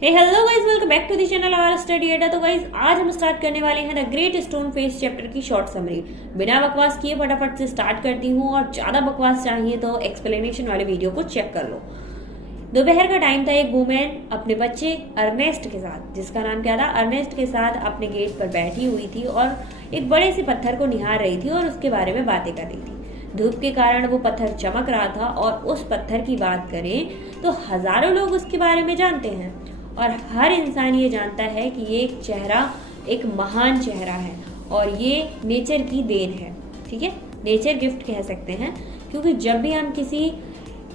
Hey hello guys, welcome back to the channel our study एडा। तो guys आज हम स्टार्ट करने वाले हैं the great stone face chapter की शॉर्ट समरी। बिना बकवास किए फटाफट से स्टार्ट करती हूँ, और ज्यादा बकवास चाहिए तो एक्सप्लेनेशन वाले वीडियो को चेक कर लो। दोपहर का टाइम था। एक वुमेन अपने बच्चे अर्नेस्ट के साथ, जिसका नाम क्या था, अर्नेस्ट के साथ अपने गेट पर बैठी हुई थी और एक बड़े से पत्थर को निहार रही थी और उसके बारे में बातें कर रही थी। धूप के कारण वो पत्थर चमक रहा था, और उस पत्थर की बात करें तो हजारों लोग उसके बारे में जानते हैं, और हर इंसान ये जानता है कि ये एक चेहरा एक महान चेहरा है और ये नेचर की देन है। ठीक है, नेचर गिफ्ट कह सकते हैं, क्योंकि जब भी हम किसी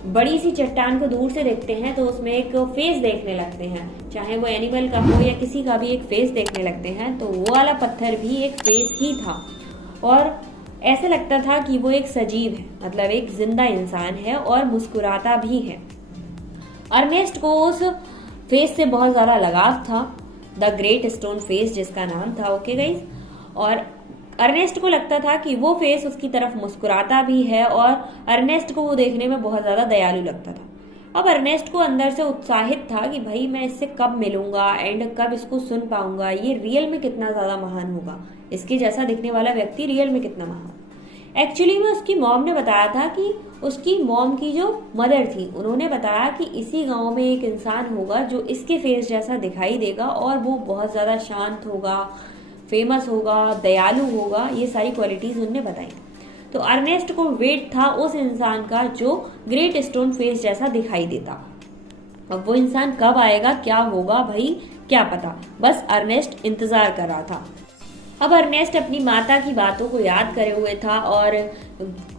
बड़ी सी चट्टान को दूर से देखते हैं तो उसमें एक फेस देखने लगते हैं, चाहे वो एनिमल का हो या किसी का भी एक फेस देखने लगते हैं। तो वो वाला पत्थर भी एक फेस ही था, और ऐसा लगता था कि वो एक सजीव है, मतलब एक जिंदा इंसान है और मुस्कुराता भी है। अर्नेस्ट को उस फेस से बहुत ज्यादा लगाव था, द ग्रेट स्टोन फेस जिसका नाम था। ओके गाइस, और अर्नेस्ट को लगता था कि वो फेस उसकी तरफ मुस्कुराता भी है, और अर्नेस्ट को वो देखने में बहुत ज्यादा दयालु लगता था। अब अर्नेस्ट को अंदर से उत्साहित था कि भाई मैं इससे कब मिलूंगा एंड कब इसको सुन पाऊंगा, ये रियल में कितना ज्यादा महान होगा, इसके जैसा दिखने वाला व्यक्ति रियल में कितना महान। एक्चुअली में उसकी मॉम ने बताया था कि उसकी मॉम की जो मदर थी, उन्होंने बताया कि इसी गांव में एक इंसान होगा जो इसके फेस जैसा दिखाई देगा, और वो बहुत ज्यादा शांत होगा, फेमस होगा, दयालु होगा। ये सारी क्वालिटीज उन्होंने बताई। तो अर्नेस्ट को वेट था उस इंसान का जो ग्रेट स्टोन फेस जैसा दिखाई देता। अब वो इंसान कब आएगा, क्या होगा, भाई क्या पता, बस अर्नेस्ट इंतजार कर रहा था। अब अर्नेस्ट अपनी माता की बातों को याद करे हुए था और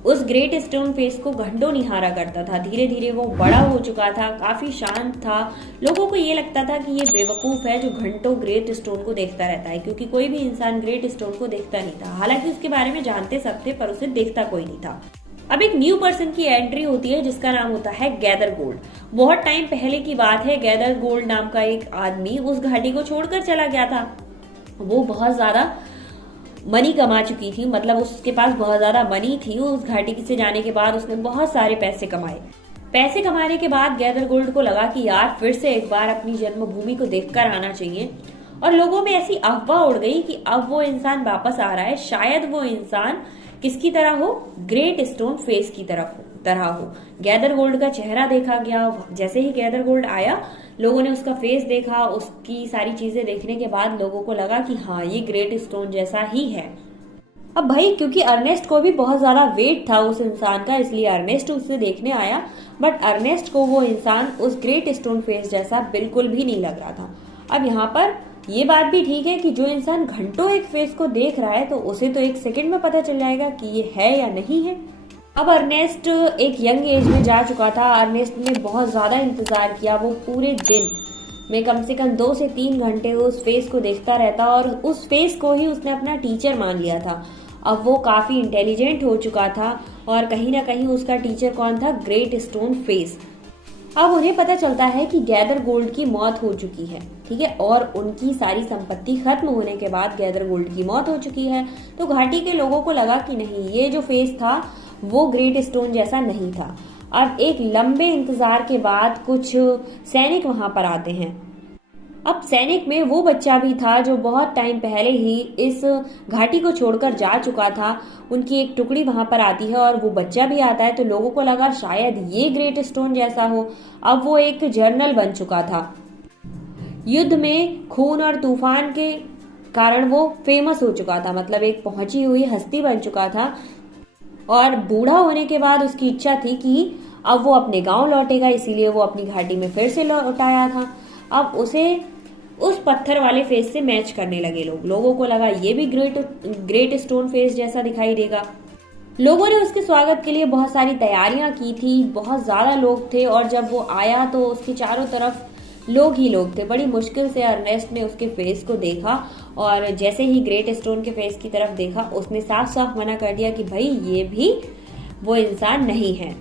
उस ग्रेट स्टोन फेस को घंटों निहारा करता था। धीरे धीरे वो बड़ा हो चुका था, काफी शांत था। लोगों को ये लगता था कि ये बेवकूफ है जो घंटों ग्रेट स्टोन को देखता रहता है, क्योंकि कोई भी इंसान ग्रेट स्टोन को देखता नहीं था। हालांकि उसके बारे में जानते सब थे, पर उसे देखता कोई नहीं था। अब एक न्यू पर्सन की एंट्री होती है जिसका नाम होता है गैदर गोल्ड। बहुत टाइम पहले की बात है, गैदर गोल्ड नाम का एक आदमी उस घाटी को छोड़कर चला गया था। वो बहुत ज्यादा मनी कमा चुकी थी, मतलब उसके पास बहुत ज्यादा मनी थी। उस घाटी से जाने के बाद उसने बहुत सारे पैसे कमाए। पैसे कमाने के बाद गैदर गोल्ड को लगा कि यार फिर से एक बार अपनी जन्मभूमि को देखकर आना चाहिए, और लोगों में ऐसी अफवाह उड़ गई कि अब वो इंसान वापस आ रहा है। शायद वो इंसान किसकी तरह हो, ग्रेट स्टोन फेस की तरह हो। गैदर गोल्ड का चेहरा देखा गया। जैसे ही गैदर गोल्ड आया, लोगों ने उसका फेस देखा। उसकी सारी चीजें देखने के बाद लोगों को लगा कि हाँ, ये ग्रेट स्टोन जैसा ही है। अब भाई क्योंकि अर्नेस्ट को भी बहुत ज्यादा वेट था उस इंसान का, इसलिए अर्नेस्ट उसे देखने आया, बट अर्नेस्ट को वो इंसान उस ग्रेट स्टोन फेस जैसा बिल्कुल भी नहीं लग रहा था। अब यहाँ पर ये बात भी ठीक है कि जो इंसान घंटों एक फेस को देख रहा है तो उसे तो एक सेकंड में पता चल जाएगा कि ये है या नहीं है। अब अर्नेस्ट एक यंग एज में जा चुका था। अर्नेस्ट ने बहुत ज्यादा इंतजार किया। वो पूरे दिन में कम से कम 2 से 3 घंटे उस फेस को देखता रहता, और उस फेस को ही उसने अपना टीचर मान लिया था। अब वो काफी इंटेलिजेंट हो चुका था, और कहीं ना कहीं उसका टीचर कौन था, ग्रेट स्टोन फेस। अब उन्हें पता चलता है कि गैदर गोल्ड की मौत हो चुकी है, ठीक है, और उनकी सारी संपत्ति खत्म होने के बाद गैदर गोल्ड की मौत हो चुकी है। तो घाटी के लोगों को लगा कि नहीं, ये जो फेस था वो ग्रेट स्टोन जैसा नहीं था। अब एक लंबे इंतजार के बाद कुछ सैनिक वहां पर आते हैं। अब सैनिक में वो बच्चा भी था जो बहुत टाइम पहले ही इस घाटी को छोड़कर जा चुका था। उनकी एक टुकड़ी वहां पर आती है और वो बच्चा भी आता है, तो लोगों को लगा शायद ये ग्रेट स्टोन जैसा हो। अब वो एक जर्नल बन चुका था। युद्ध में खून और तूफान के कारण वो फेमस हो चुका था, मतलब एक पहुंची हुई हस्ती बन चुका था। और बूढ़ा होने के बाद उसकी इच्छा थी कि अब वो अपने गांव लौटेगा, इसीलिए वो अपनी घाटी में फिर से लौट आया था। अब उसे उस पत्थर वाले फेस से मैच करने लगे लोग। लोगों को लगा ये भी ग्रेट स्टोन फेस जैसा दिखाई देगा। लोगों ने उसके स्वागत के लिए बहुत सारी तैयारियां की थी, बहुत ज्यादा लोग थे, और जब वो आया तो उसके चारों तरफ लोग ही लोग थे। बड़ी मुश्किल से अर्नेस्ट ने उसके फेस को देखा, और जैसे ही ग्रेट स्टोन के फेस की तरफ देखा, उसने साफ साफ मना कर दिया कि भाई ये भी वो इंसान नहीं है।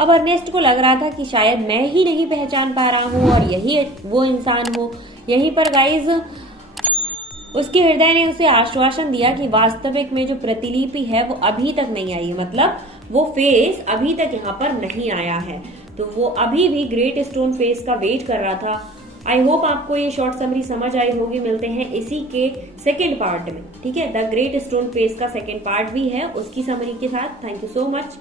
अब अर्नेस्ट को लग रहा था कि शायद मैं ही नहीं पहचान पा रहा हूँ और यही वो इंसान हो। यहीं पर गाइज उसके हृदय ने उसे आश्वासन दिया कि वास्तविक में जो प्रतिलिपि है वो अभी तक नहीं आई है, मतलब वो फेस अभी तक यहाँ पर नहीं आया है। तो वो अभी भी ग्रेट स्टोन फेस का वेट कर रहा था। आई होप आपको ये शॉर्ट समरी समझ आई होगी। मिलते हैं इसी के सेकेंड पार्ट में, ठीक है। द ग्रेट स्टोन फेस का सेकेंड पार्ट भी है उसकी समरी के साथ। Thank you so much.